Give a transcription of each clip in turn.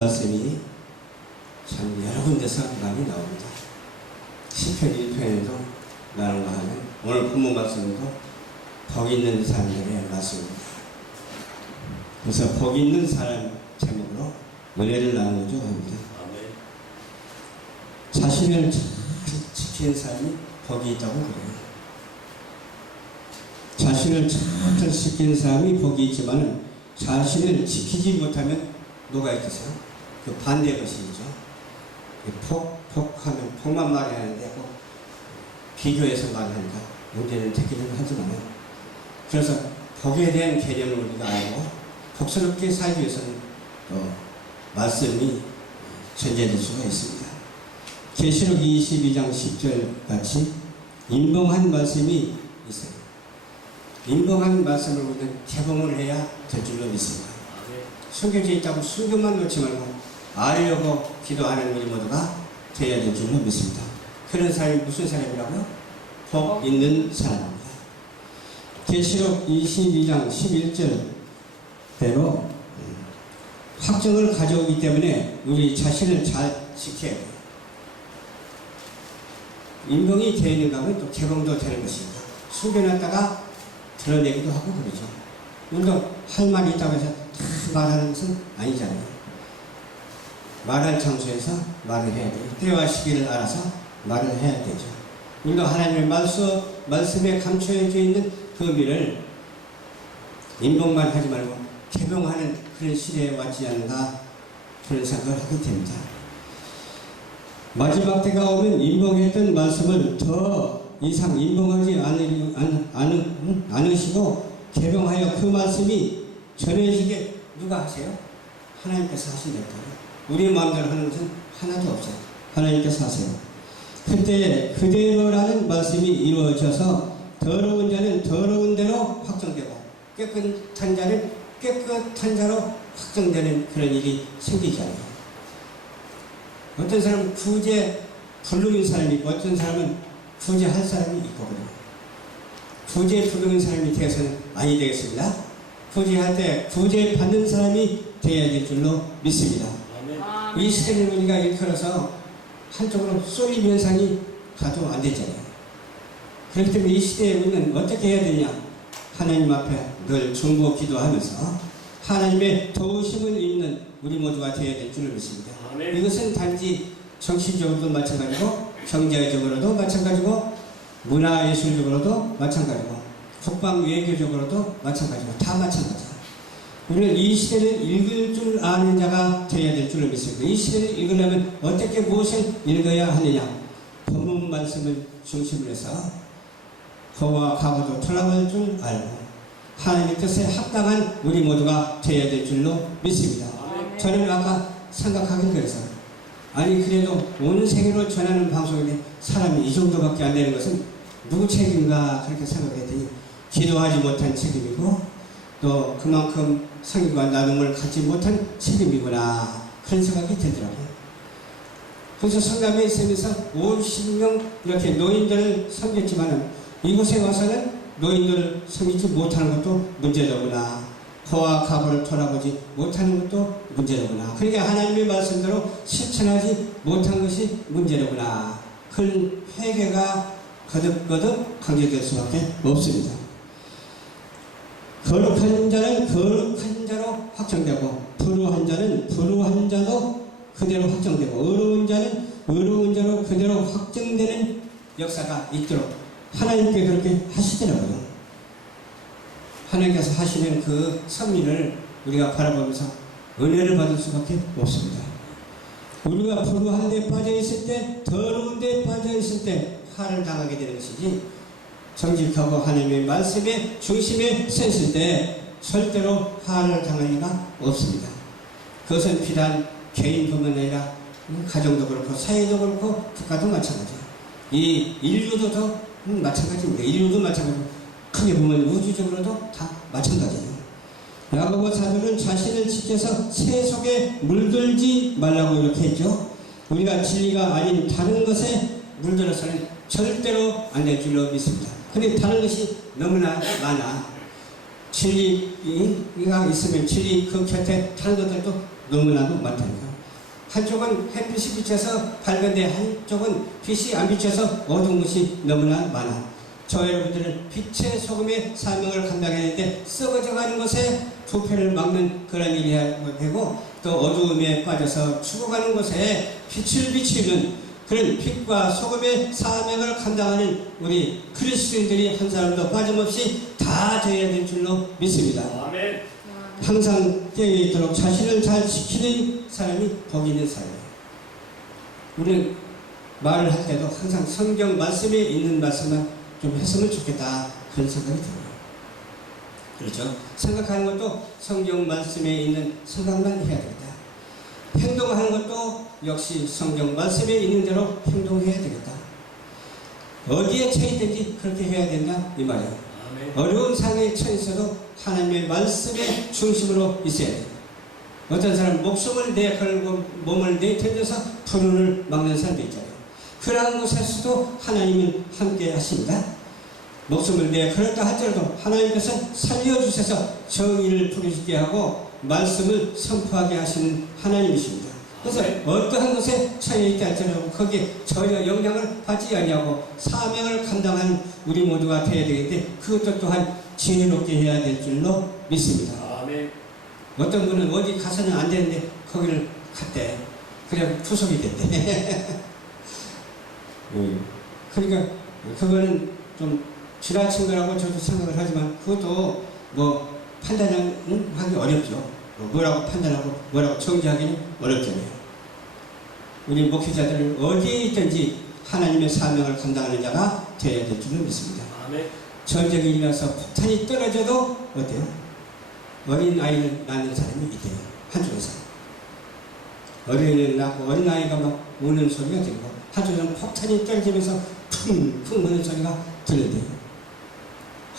말씀이 참 여러 군데서 많이 나옵니다. 시편 1편에도 나는가 하면 오늘 본문 말씀도 복 있는 사람들의 말씀입니다. 그래서 복 있는 사람 제목으로 은혜를 나누고자 합니다. 자신을 잘 지키는 사람이 복이 있다고 그래요. 자신을 잘 지키는 사람이 복이 있지만 자신을 지키지 못하면 뭐가 있겠어요? 그 반대 것이죠. 폭하면 폭만 말해야 하는데 꼭 비교해서 말하니까 문제는 되기는 하지만, 그래서 복에 대한 개념을 우리가 알고 복스럽게 살기 위해서는 말씀이 전제될 수가 있습니다. 계시록 22장 10절 같이 인봉한 말씀이 있어요. 인봉한 말씀을 우리는 개봉을 해야 될 줄로 믿습니다. 숨겨져 있다고 숨겨만 놓지 말고 알려고 기도하는 우리 모두가 되어야 될 줄로 믿습니다. 그런 사람이 무슨 사람이라고요? 복 있는 사람입니다. 계시록 22장 11절대로 확정을 가져오기 때문에 우리 자신을 잘 지켜야 돼요. 인봉이 되는가 하면 또 개봉도 되는 것입니다. 숨겨놨다가 드러내기도 하고 그러죠. 우리도 할 말이 있다고 해서 다 말하는 것은 아니잖아요. 말할 장소에서 말을 해야 돼요. 때와 시기를 알아서 말을 해야 되죠. 우리도 하나님의 말씀에 감춰져 있는 그 의미를 인봉만 하지 말고 개봉하는 그런 시대에 왔지 않는가, 그런 생각을 하게 됩니다. 마지막 때가 오면 인봉했던 말씀을 더 이상 인봉하지 않으시고 개봉하여 그 말씀이 전해지게 누가 하세요? 하나님께서 하신다고요. 우리 마음대로 하는 것은 하나도 없어요. 하나님께서 하세요. 그때 그대로라는 말씀이 이루어져서 더러운 자는 더러운 대로 확정되고 깨끗한 자는 깨끗한 자로 확정되는 그런 일이 생기잖아요. 어떤 사람은 구제 불능인 사람이 있고 어떤 사람은 구제할 사람이 있거든요. 구제 불능인 사람이 되어서는 아니 되겠습니다. 구제할 때 구제 받는 사람이 되어야 될 줄로 믿습니다. 이 시대는 우리가 일컬어서 한쪽으로 쏠림 현상이 가도 안 되잖아요. 그렇기 때문에 이 시대에 우리는 어떻게 해야 되냐? 하나님 앞에 늘 중보 기도하면서 하나님의 도우심을 입는 우리 모두가 되어야 될 줄을 믿습니다. 이것은 단지 정신적으로도 마찬가지고 경제적으로도 마찬가지고 문화예술적으로도 마찬가지고 국방 외교적으로도 마찬가지고 다 마찬가지예요. 우리는 이 시대를 읽을 줄 아는 자가 되어야 될 줄을 믿습니다. 이 시대를 읽으려면 어떻게 무엇을 읽어야 하느냐? 본문 말씀을 중심으로 해서 거와 과거도 돌아갈 줄 알고 하나님의 뜻에 합당한 우리 모두가 되어야 될 줄로 믿습니다. 저는 아까 생각하긴 그래서 아니 그래도 온 세계로 전하는 방송인데 사람이 이 정도밖에 안 되는 것은 누구 책임인가 그렇게 생각했더니 기도하지 못한 책임이고 또 그만큼 성의와 나눔을 갖지 못한 책임이구나 그런 생각이 들더라고요. 그래서 성남에 있으면서 50명 이렇게 노인들을 섬겼지만 이곳에 와서는 노인들을 섬기지 못하는 것도 문제더구나. 거와 과거를 돌아보지 못하는 것도 문제더구나. 그러니까 하나님의 말씀대로 실천하지 못한 것이 문제더구나. 큰 회개가 거듭거듭 강조될 수밖에 없습니다. 거룩한 자는 거룩한 자로 확정되고 불우한 자는 불우한 자로 그대로 확정되고 의로운 자는 의로운 자로 그대로 확정되는 역사가 있도록 하나님께 그렇게 하시더라고요. 하나님께서 하시는 그 섭리를 우리가 바라보면서 은혜를 받을 수밖에 없습니다. 우리가 불우한 데 빠져 있을 때, 더러운 데 빠져 있을 때 화를 당하게 되는 것이지, 정직하고 하나님의 말씀의 중심에 서 있을 때 절대로 화를 당할 리가 없습니다. 그것은 비단 개인뿐만 아니라 가정도 그렇고 사회도 그렇고 국가도 마찬가지예요. 이 인류도 더 마찬가지입니다. 인류도 마찬가지고 크게 보면 우주적으로도 다 마찬가지예요. 야고보 사도는 자신을 지켜서 새 속에 물들지 말라고 이렇게 했죠. 우리가 진리가 아닌 다른 것에 물들어서는 절대로 안 될 줄로 믿습니다. 근데 다른 것이 너무나 많아. 진리가 있으면 진리 그 곁에 다른 것들도 너무나도 많다니까. 한쪽은 햇빛이 비쳐서 밝은데 한쪽은 빛이 안 비쳐서 어두운 곳이 너무나 많아. 저 여러분들은 빛의 소금의 사명을 감당했는데 썩어져가는 것에 부패를 막는 그런 일이 되고 또 어두움에 빠져서 죽어가는 곳에 빛을 비추는 그런 빛과 소금의 사명을 감당하는 우리 그리스도인들이 한 사람도 빠짐없이 다 되어야 될 줄로 믿습니다. 아멘. 항상 깨어 있도록 자신을 잘 지키는 사람이 복 있는 사람이에요. 우리는 말을 할 때도 항상 성경 말씀에 있는 말씀만 좀 했으면 좋겠다 그런 생각이 들어요. 그렇죠? 생각하는 것도 성경 말씀에 있는 생각만 해야 되겠다. 행동하는 것도 역시 성경 말씀에 있는 대로 행동해야 되겠다. 어디에 처해있든지 그렇게 해야 된다 이 말이에요. 어려운 상황에 처해있어도 하나님의 말씀의 중심으로 있어야 돼요. 어떤 사람은 목숨을 내걸고 몸을 내던져서 불운을 막는 사람도 있잖아요. 그러한 곳에서도 하나님은 함께 하십니다. 목숨을 내걸었다 할지라도 하나님께서 살려주셔서 정의를 부르시게 하고 말씀을 선포하게 하시는 하나님이십니다. 그래서 어떠한 곳에 처해 있다 할지라도 거기에 전혀 영향을 받지 아니하고 사명을 감당하는 우리 모두가 되어야 되는데 그것도 또한 지혜롭게 해야 될 줄로 믿습니다. 아멘. 어떤 분은 어디 가서는 안 되는데 거기를 갔대. 그냥 투석이 됐대. 그러니까 그거는 좀 지나친 거라고 저도 생각을 하지만 그것도 뭐 판단은 하기 어렵죠. 뭐라고 판단하고 뭐라고 정지하기는 어렵잖아요. 우리 목회자들은 어디에 있든지 하나님의 사명을 감당하는 자가 되어야 될 줄을 믿습니다. 아멘. 전쟁이 일어나서 폭탄이 떨어져도 어때요? 어린 아이를 낳는 사람이 있대요. 한쪽에서 어린이를 낳고 어린 아이가 막 우는 소리가 들리고 한쪽에서는 폭탄이 떨어지면서 쿵쿵 우는 소리가 들린대요.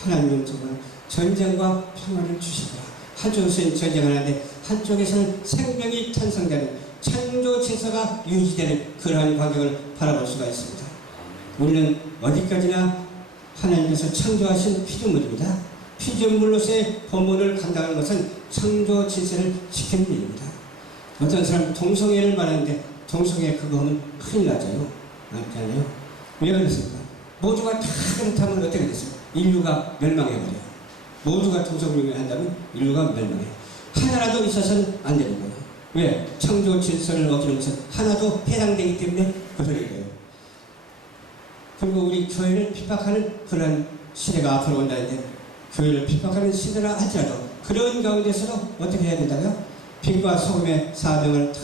하나님은 정말 전쟁과 평화를 주시더라. 한쪽에서는 전쟁을 하는데 한쪽에서는 생명이 탄생되는 창조 질서가 유지되는 그러한 과정을 바라볼 수가 있습니다. 우리는 어디까지나 하나님께서 창조하신 피조물입니다. 피조물로서의 본분을 감당하는 것은 창조 질서를 지키는 일입니다. 어떤 사람은 동성애를 말하는데 동성애 그거 하면 큰일 나잖아요. 맞잖아요. 왜 그렇습니까? 모두가 다 그렇다면 어떻게 됐습니까? 인류가 멸망해버려요. 모두가 동성애를 한다면 인류가 멸망해요. 하나라도 있어서는 안 되는 거예요. 왜? 창조 질서를 어기는 것은 하나도 해당되기 때문에 그러는 거예요. 그리고 우리 교회를 핍박하는 그런 시대가 앞으로 온다는데 교회를 핍박하는 시대라 할지라도 그런 가운데서도 어떻게 해야 된다고요? 빛과 소금의 사명을 다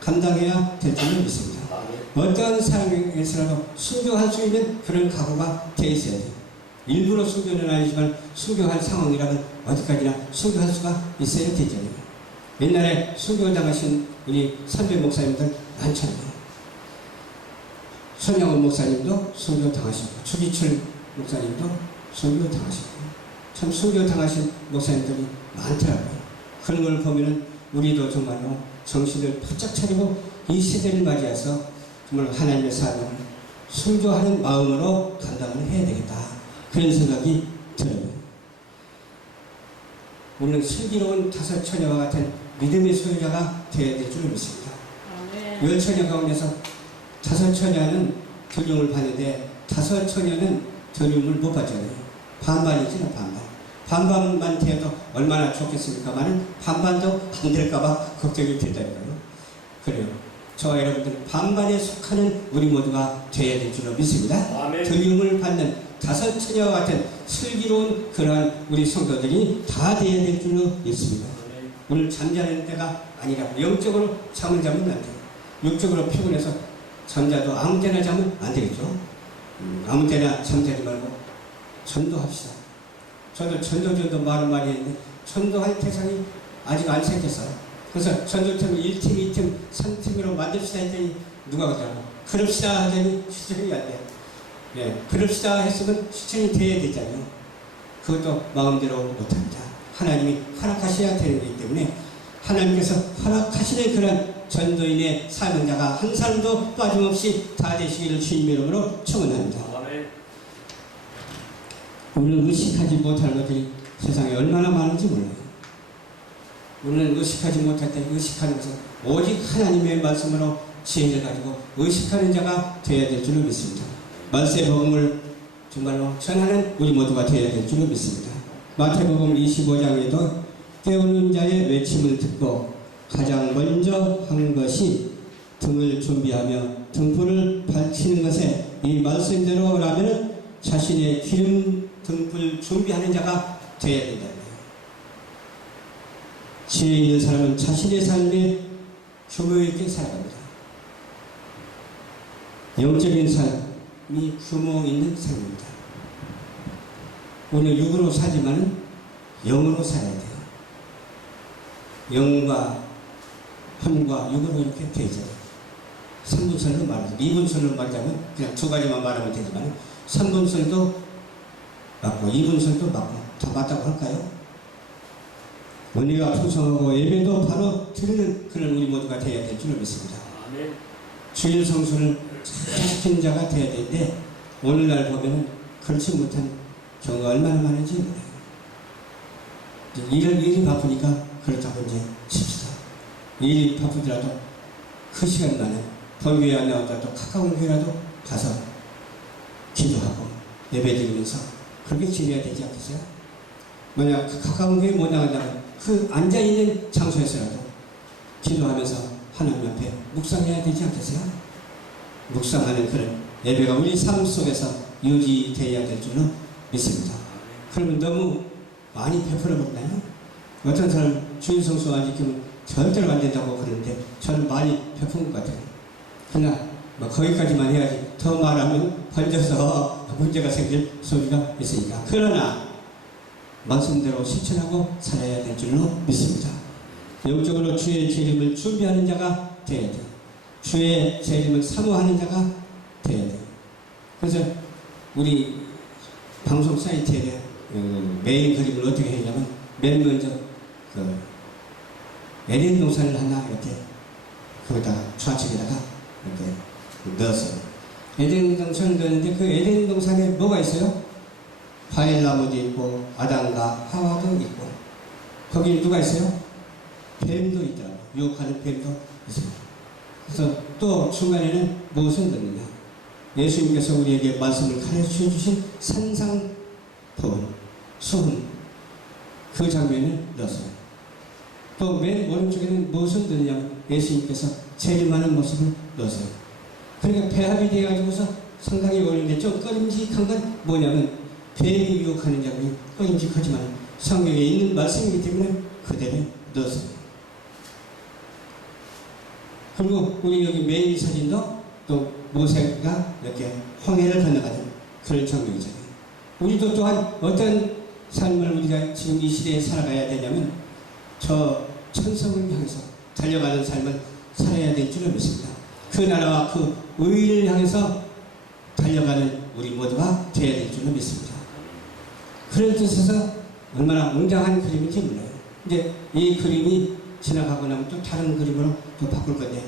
감당해야 될 줄을 믿습니다. 어떤 사람에게서라도 순교할 수 있는 그런 각오가 되어 있어야 돼요. 일부러 순교는 아니지만 순교할 상황이라면 어디까지나 순교할 수가 있어야 되잖아요. 옛날에 순교당하신 우리 선배 목사님들 많잖아요. 손영원 목사님도 순교당하시고 추기철 목사님도 순교당하시고 참 순교당하신 목사님들이 많더라고요. 그런 걸 보면은 우리도 정말로 정신을 바짝 차리고 이 시대를 맞이해서 정말 하나님의 사명을 순교하는 마음으로 감당을 해야 되겠다. 그런 생각이 들어요. 우리는 슬기로운 다섯 처녀와 같은 믿음의 소유자가 되어야 될 줄을 믿습니다. 열 처녀 가운데서 다섯 처녀는 들림을 받는데 다섯 처녀는 들림을 못 받잖아요. 반반이지나 반반. 반반만 되어도 얼마나 좋겠습니까만은 반반도 안 될까봐 걱정이 된다니까요. 그래요. 저와 여러분들 반반에 속하는 우리 모두가 되어야 될 줄로 믿습니다. 들림을 받는 다섯 처녀와 같은 슬기로운 그러한 우리 성도들이 다 되어야 될 줄로 믿습니다. 오늘 잠자는 때가 아니라 영적으로 잠을 자면 안 돼요. 육적으로 피곤해서 잠자도 아무 때나 자면 안 되겠죠. 아무 때나 잠자지 말고 전도합시다. 저도 전도 말은 많이 했는데 전도할 대상이 아직 안 생겼어요. 그래서 전도팀을 1팀, 2팀, 3팀으로 만듭시다 했더니 누가 그러냐고 그럽시다 하더니 실천이 안 돼요. 예, 그럽시다 했으면 실천이 돼야 되잖아요. 그것도 마음대로 못합니다. 하나님이 허락하셔야 되는 거기 때문에 하나님께서 허락하시는 그런 전도인의 사명자가 한 사람도 빠짐없이 다 되시기를 주님의 이름으로 축원합니다. 우리는 의식하지 못할 것들이 세상에 얼마나 많은지 몰라요. 우리는 의식하지 못할 때 의식하는 것은 오직 하나님의 말씀으로 지혜를 가지고 의식하는 자가 되어야 될 줄로 믿습니다. 말세의 복음을 정말로 전하는 우리 모두가 되어야 될 줄로 믿습니다. 마태복음 25장에도 깨우는 자의 외침을 듣고 가장 먼저 한 것이 등을 준비하며 등불을 밝히는 것에 이 말씀대로라면 자신의 기름 등불 준비하는 자가 되어야 된다. 지혜 있는 사람은 자신의 삶에 규모 있게 살아갑니다. 영적인 삶이 규모 있는 삶입니다. 오늘 육으로 살지만은 영으로 살아야 돼요. 영과 혼과 육으로 이렇게 되죠. 3분설로 말하죠. 2분설로 말하자면 그냥 두 가지만 말하면 되지만 3분설도 맞고 2분설도 맞고 다 맞다고 할까요? 은혜가 풍성하고 예배도 바로 드리는 그런 우리 모두가 되어야 될 줄로 믿습니다. 주일 성수를 잘 지키는 자가 되어야 되는데 오늘날 보면 그렇지 못한 경우가 얼마나 많은지 몰라요. 일이 바쁘니까 그렇다고 이제 칩시다. 일이 바쁘더라도 그 시간만에 본교회 안 나오더라도 가까운 교회라도 가서 기도하고 예배드리면서 그렇게 지내야 되지 않겠어요? 만약 그 가까운 교회 못 나간다면 그 앉아있는 장소에서라도 기도하면서 하나님 앞에 묵상해야 되지 않겠어요? 묵상하는 그런 예배가 우리 삶 속에서 유지되어야 될 줄로 믿습니다. 그러면 너무 많이 베풀어버리나요? 어떤 사람 주일 성수 안 지키면 절대로 안 된다고 그러는데 저는 많이 베푼 것 같아요. 그러나 뭐 거기까지만 해야지 더 말하면 번져서 문제가 생길 소리가 있으니까. 그러나 말씀대로 실천하고 살아야 될 줄로 믿습니다. 영적으로 주의 재림을 준비하는 자가 되어야 돼요. 주의 재림을 사모하는 자가 되어야 돼요. 그래서 우리 방송 사이트에 메인 그림을 어떻게 했냐면 맨 먼저 에덴 동산을 하나 이렇게 거기다가 좌측에다가 이렇게 넣었어요. 에덴 동산을 넣었는데 그 에덴 동산에 뭐가 있어요? 과일나무도 있고 아담과 하와도 있고 거기 누가 있어요? 뱀도 있더라고요. 유혹하는 뱀도 있어요. 그래서 또 중간에는 무엇을 넣느냐? 예수님께서 우리에게 말씀을 가르쳐 주신 산상포, 수훈 그 장면을 넣었어요. 또 맨 오른쪽에는 무엇을 넣느냐면 예수님께서 재림하는 모습을 넣었어요. 그러니까 배합이 되어가지고서 상당히 어려운데 좀 꺼림직한 건 뭐냐면 뱀이 유혹하는 장면이 꺼림직하지만 성경에 있는 말씀이기 때문에 그대로 넣었어요. 그리고 우리 여기 메인 사진도 또 모세가 이렇게 홍해를 건너가는 그런 장면이잖아요. 우리도 또한 어떤 삶을 우리가 지금 이 시대에 살아가야 되냐면 저 천성을 향해서 달려가는 삶을 살아야 될 줄을 믿습니다. 그 나라와 그 의를 향해서 달려가는 우리 모두가 되어야 될 줄을 믿습니다. 그런 뜻에서 얼마나 웅장한 그림인지 몰라요. 이제 이 그림이 지나가고 나면 또 다른 그림으로 또 바꿀 건데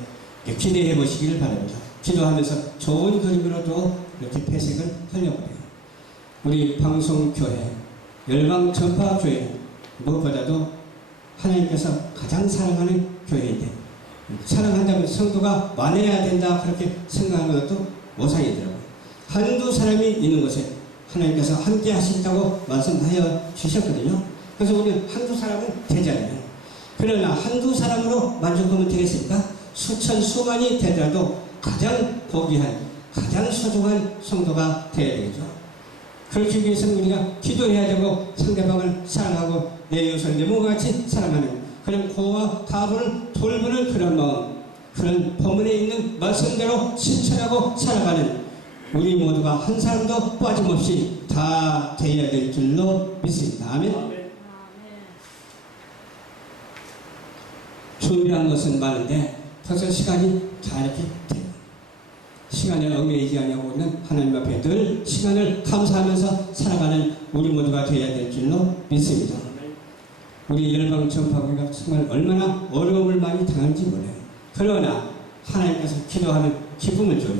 기대해 보시기를 바랍니다. 기도하면서 좋은 그림으로도 이렇게 배색을 하려고 해요. 우리 방송교회, 열방전파교회 무엇보다도 하나님께서 가장 사랑하는 교회인데 사랑한다면 성도가 많아야 된다 그렇게 생각하는 것도 오상이더라고요. 한두 사람이 있는 곳에 하나님께서 함께 하신다고 말씀하여 주셨거든요. 그래서 우리는 한두 사람은 되잖아요. 그러나 한두 사람으로 만족하면 되겠습니까? 수천 수만이 되더라도 가장 고귀한 가장 소중한 성도가 되어야 되겠죠. 그렇기 위해서는 우리가 기도해야 되고 상대방을 사랑하고 내 이웃을 내 몸과 같이 사랑하는 그런 고와 가부를 돌보는 그런 마음, 그런 법문에 있는 말씀대로 실천하고 살아가는 우리 모두가 한 사람도 빠짐없이 다 되어야 될 줄로 믿습니다. 아멘. 준비한 것은 많은데 벌써 시간이 다 이렇게 돼요. 시간에 얽매이지 않냐고 있는 하나님 앞에 늘 시간을 감사하면서 살아가는 우리 모두가 되어야 될 줄로 믿습니다. 우리 열방전파교회가 정말 얼마나 어려움을 많이 당할지 몰라요. 그러나 하나님께서 기도하면 기쁨을 줘요.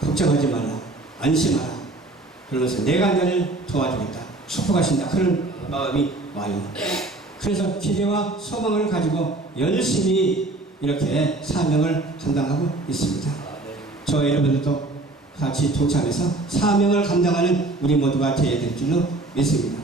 걱정하지 말라, 안심하라. 그러면서 내가 너를 도와주겠다, 축복하신다. 그런 마음이 와요. 그래서 기대와 소망을 가지고 열심히 이렇게 사명을 감당하고 있습니다. 저 여러분들도 같이 동참해서 사명을 감당하는 우리 모두가 되어야 될 줄로 믿습니다.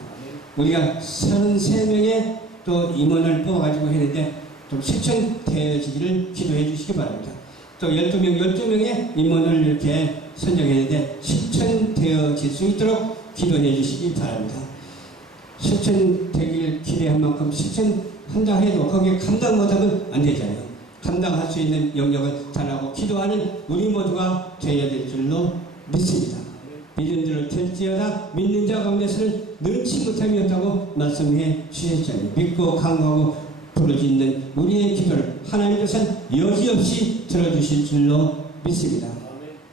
우리가 33명의 또 임원을 뽑아가지고 했는데 좀 실천되어지기를 기도해 주시기 바랍니다. 또 12명의 임원을 이렇게 선정했는데 실천되어질 수 있도록 기도해 주시기 바랍니다. 실천되길 기대한 만큼 실천한다 해도 거기에 감당 못하면 안 되잖아요. 감당할 수 있는 영역을 달라고 기도하는 우리 모두가 되어야 될 줄로 믿습니다. 믿음대로 될지어다 믿는 자 가운데서는 능치 못함이 없다고 말씀해 주셨잖아요. 믿고 강구하고 부르짖는 우리의 기도를 하나님께서는 여지없이 들어주실 줄로 믿습니다.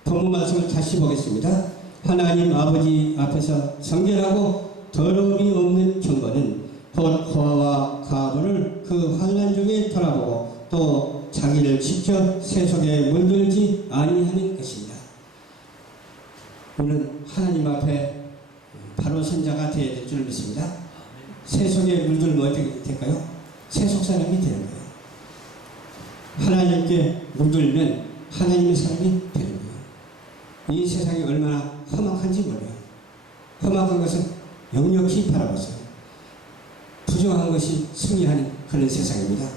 본문 말씀을 다시 보겠습니다. 하나님 아버지 앞에서 정결하고 더러움이 없는 경건은 곧 고아와 가부를 그 환난 중에 돌아보고 또 자기를 지켜 세속에 물들지 아니하는 것입니다. 우리는 하나님 앞에 바로 선자가 되어야 될 줄 믿습니다. 세속에 물들면 어떻게 될까요? 세속 사람이 되는 거예요. 하나님께 물들면 하나님의 사람이 되는 거예요. 이 세상이 얼마나 험악한지 몰라요. 험악한 것은 역력히 바라보세요. 부정한 것이 승리하는 그런 세상입니다.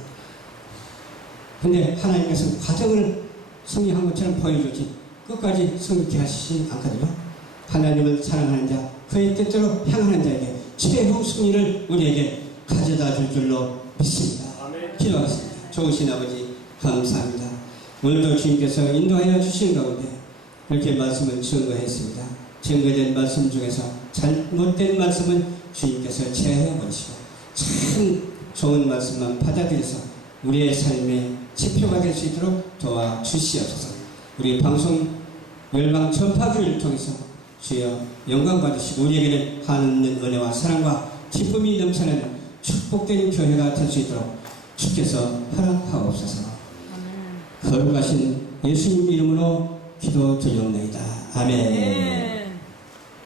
근데 하나님께서는 과정을 승리한 것처럼 보여주지 끝까지 승리케 하시지 않거든요. 하나님을 사랑하는 자, 그의 뜻대로 향하는 자에게 최후 승리를 우리에게 가져다 줄 줄로 믿습니다. 기도하겠습니다. 좋으신 아버지 감사합니다. 오늘도 주님께서 인도하여 주신 가운데 이렇게 말씀을 증거했습니다. 증거된 말씀 중에서 잘못된 말씀은 주님께서 제하여 버리시고 참 좋은 말씀만 받아들여서 우리의 삶의 지표가 될 수 있도록 도와주시옵소서. 우리 방송 열방 전파주를 통해서 주여 영광 받으시고 우리에게는 하는 은혜와 사랑과 기쁨이 넘쳐나는 축복된 교회가 될 수 있도록 주께서 허락하옵소서. 거룩하신 예수님 이름으로 기도드리옵나이다. 아멘.